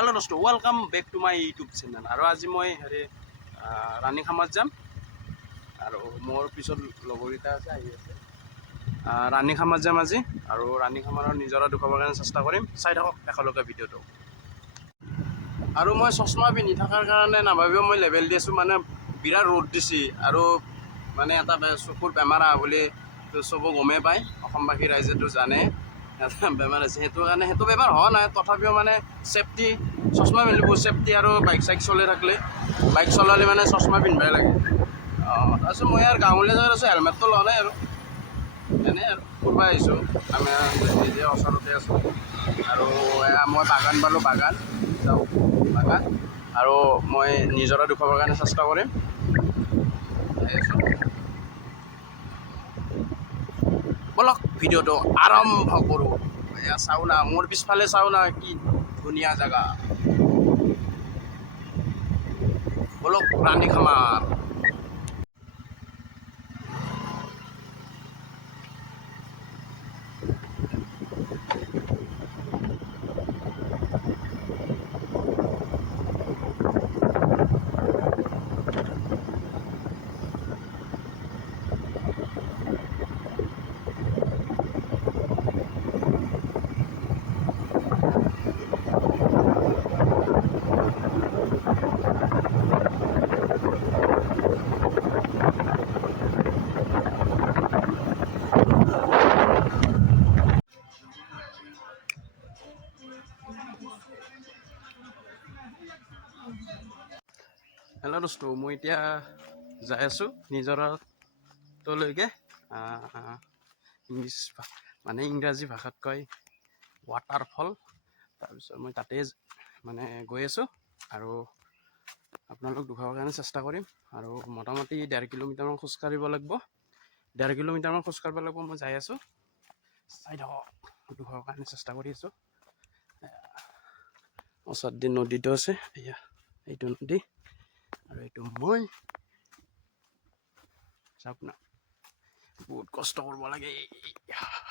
Hello दोस्तों, welcome back to my YouTube channel. और आज मैं हेरी रानी खामात जाम और मोर पिछत लगरिता रानी खामात जाम आज और रानी खामार निजरा दुखाबर कारण चेष्टा करिम। चाই থাকক একেলগে ভিডিঅ'টো। আৰু মই চশমা পিন্ধি থকাৰ কাৰণে নাভাবিও মই লেভেল দি আছোঁ, মানে বিৰাট ৰ'দ দিছে আৰু মানে এটা চকুৰ বেমাৰ আহা বুলি চব গমেই পায়, অসমবাসী ৰাইজেতো জানে বেমাৰ আছে। সেইটো বেমাৰ হোৱা নাই, তথাপিও মানে চেফটি চশমা পিন্ধিব চেফটি। আৰু বাইক চাইক চলাই থাকিলে বাইক চলালে মানে চশমা পিন্ধিবই লাগে। তাৰপিছত মই আৰু গাঁৱলৈ যাই আছোঁ, হেলমেটটো লোৱা নাই আৰু এনেই আৰু ফুৰিব আহিছোঁ। আমি নিজে ওচৰতে আছোঁ আৰু মই বাগান পালোঁ, বাগান যাওঁ বাগান আৰু মই নিজৰা দেখুৱাবৰ কাৰণে চেষ্টা কৰিম। বলক ভিডিঅ'টো আৰম্ভ কৰোঁ। এয়া চাওঁ না, মোৰ পিছফালে চাওঁ না, কি ধুনীয়া জেগা। বলক ৰাণী খামাৰ। হেল্ল' দোস্ত, মই এতিয়া যাই আছোঁ নিজৰাটোলৈকে। ইংৰাজী ভাষাত কয় ৱাটাৰফল। তাৰপিছত মই তাতে মানে গৈ আছোঁ আৰু আপোনালোক দেখুৱাবৰ কাৰণে চেষ্টা কৰিম। আৰু মোটামুটি 1.5 কিলোমিটাৰমান খোজকাঢ়িব লাগিব। 1.5 কিলোমিটাৰমান খোজকাঢ়িব লাগিব। মই যাই আছোঁ, চাই থাকক, দেখুৱাবৰ কাৰণে চেষ্টা কৰি আছোঁ। ওচৰতে নদীটো আছে, এয়া এইটো নদী আৰু এইটো মই চাওক না। বহুত কষ্ট কৰিব লাগে,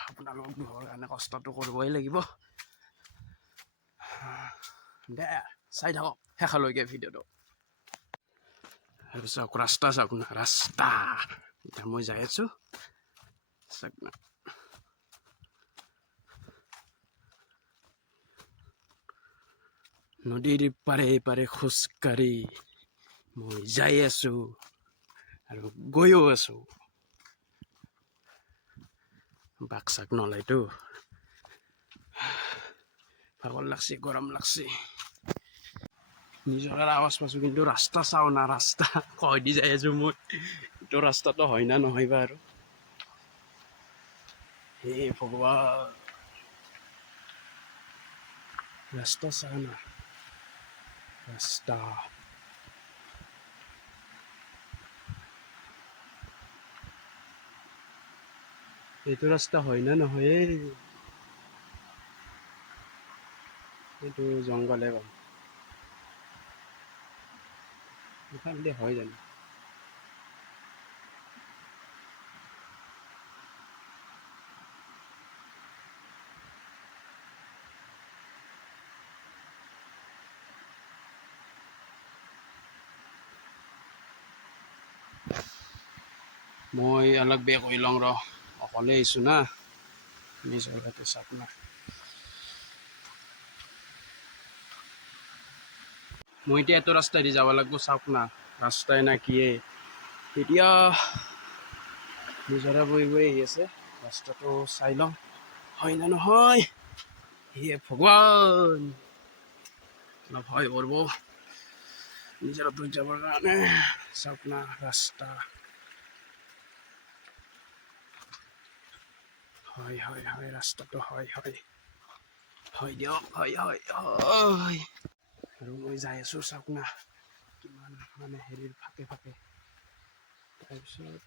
আপোনালোকক দেখুৱাবৰ কাৰণে কষ্টটো কৰিবই লাগিব। দে চাই থাকক শেষলৈকে ভিডিঅ'টো। আৰু চাওক ৰাস্তা, চাওক না ৰাস্তা। এতিয়া মই যাই আছোঁ, চাওক না। নদীৰ পাৰে পাৰে খোজকাঢ়ি মই যাই আছোঁ আৰু গৈও আছোঁ। বাক চাক নলাইতো, ভাগৰ লাগছে, গৰম লাগছে। নিজৰ আৱাজ পাইছোঁ, কিন্তু ৰাস্তা চাওঁ না, ৰাস্তা কই দি যাই আছোঁ মই। এইটো ৰাস্তাটো হয় না নহয় বা আৰু হে ভগৱান, ৰাস্তা চাওঁ না, ৰাস্তা। এইটো ৰাস্তা হয় না নহয়? এইটো জংঘলে পাম, এইফালে হয় জানো? মই অলপ বেয়া কৰি লওঁ ৰ, অকলে আহিছোঁ না, নিজৰ গাতে চাওক না। মই এতিয়া এইটো ৰাস্তাইদি যাব লাগিব, চাওক না, ৰাস্তাই না কিয়ে। এতিয়া নিজৰা বৈ বৈ আহি আছে, ৰাস্তাটো চাই লওঁ হয় না নহয়। হে ভগৱান, অলপ ভয় কৰিব নিজৰাটো যাবৰ কাৰণে। চাওক না ৰাস্তা, হয় হয় হয়, ৰাস্তাটো হয় হয় হয় দিয়ক, হয় হয় হয়। আৰু মই যাই আছোঁ, চাওক না কিমান মানে হেৰিৰ ফাকে ফাকে। তাৰপিছত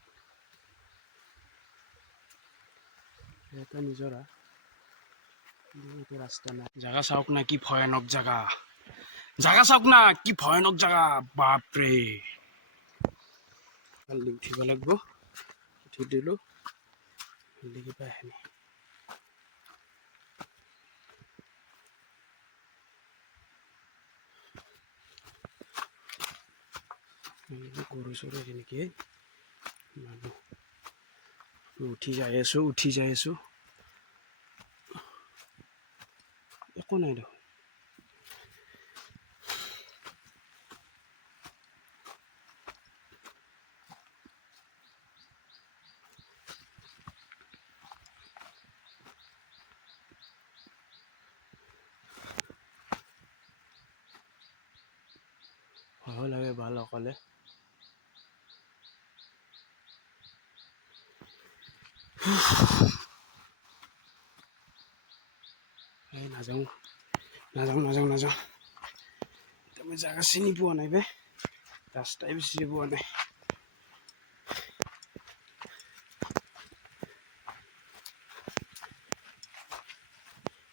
এটা নিজৰা, এইটো ৰাস্তা নাই। জাগা চাওক না, কি ভয়ানক জাগা। জাগা চাওক না, কি ভয়ানক জাগা, বাপৰে। কালি উঠিব লাগিব, উঠি দিলোঁ কিবা আহে। গৰু চৰু তেনেকৈ মানুহ উঠি যাই আছোঁ একো নাই দেখোন। ভয় লাগে ভাল অকলে। নাযাওঁ এতিয়া মই জাগা চিনি পোৱা নাই বে, ৰাস্তাই বিচাৰি পোৱা নাই।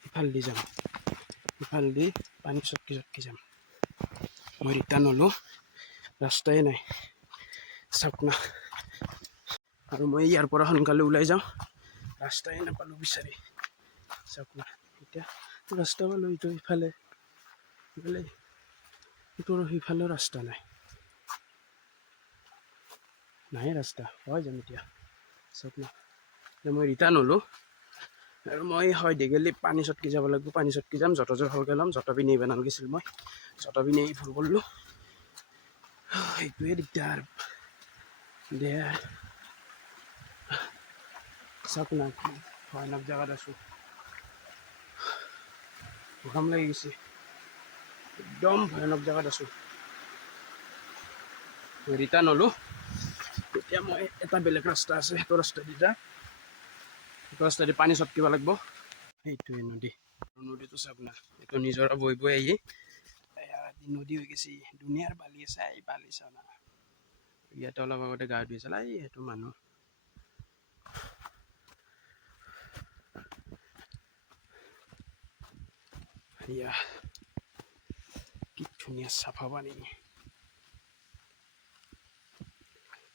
ইফালেদি যাম, ইফালেদি পানী চটকি যাম। মই ৰিটাৰ্ণ হ'লোঁ, ৰাস্তাই নাই চাওক না। আৰু মই ইয়াৰ পৰা সোনকালে ওলাই যাওঁ, ৰাস্তাই নাপালোঁ বিচাৰি চাওক না। এতিয়া ৰাস্তা পালোঁ, ইটো সিফালে সিফালেও ৰাস্তা নাই ৰাস্তা। হয় যাম এতিয়া চাওক না। মই ৰিটাৰ্ণ হ'লোঁ আৰু মই হয় গেলি পানী চটকি যাব লাগিব, পানী চটকি যাম, জোৰ ভালকৈ ল'ম। জোতা পিন্ধি আহিব নালাগিছিল, মই জোতা পিন্ধি আহি ভুল কৰিলোঁ। সেইটোৱে দিগদাৰ দে। চাওক না ভয়ানক জেগাত আছোঁ, ঘাম লাগি গৈছে, একদম ভয়ানক জেগাত আছোঁ। ৰিটাৰ্ণ হ'লোঁ, এতিয়া মই এটা বেলেগ ৰাস্তা আছে, সেইটো ৰাস্তাদি যাম। সেইটো ৰাস্তাদি পানী চটকিব লাগিব। সেইটোৱে নদীটো চাওক না, এইটো নিজৰা বৈ আহি নদী হৈ গৈছে। ধুনীয়াৰ বালি আছে, এই বালি চাও না। ইয়াতে অলপ আগতে গা ধুই আছিল, এই সেইটো মানুহ। এয়া কি ধুনীয়া চাফা পানী।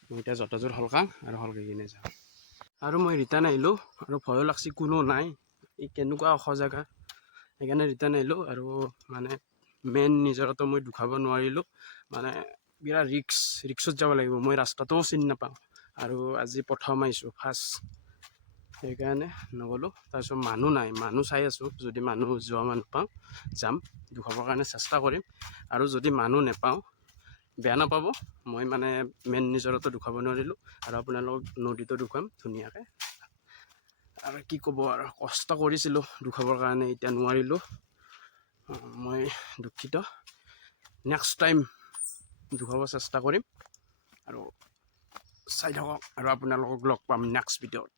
মই এতিয়া জোতাযোৰ সলকাম আৰু সলকাই কিনে যাম। আৰু মই ৰিটাৰ্ণ আহিলোঁ আৰু ভয়ো লাগছি, কোনো নাই, এই কেনেকুৱা ওখ জেগা। সেইকাৰণে ৰিটাৰ্ণ আহিলোঁ। আৰু মানে মেইন নিজৰতো মই দুখাব নোৱাৰিলোঁ, মানে বিৰাট ৰিক্সত যাব লাগিব। মই ৰাস্তাটোও চিনি নাপাওঁ আৰু আজি প্ৰথম আহিছোঁ, ফাৰ্ষ্ট, সেইকাৰণে নগ'লোঁ। তাৰপিছত মানুহ নাই, মানুহ চাই আছোঁ, যদি মানুহ যোৱা মানুহ পাওঁ যাম, দুখাবৰ কাৰণে চেষ্টা কৰিম। আৰু যদি মানুহ নেপাওঁ বেয়া নাপাব, মই মানে মেইন নিজৰতো দুখাব নোৱাৰিলোঁ আৰু আপোনালোকক নদীটো দুখাম ধুনীয়াকৈ। আৰু কি ক'ব, আৰু কষ্ট কৰিছিলোঁ দুখাবৰ কাৰণে, এতিয়া নোৱাৰিলোঁ। মই দুখিত। নেক্সট টাইম দুখাব চেষ্টা কৰিম আৰু চাই থাকক, আৰু আপোনালোকক লগ পাম নেক্সট ভিডিঅ'ত।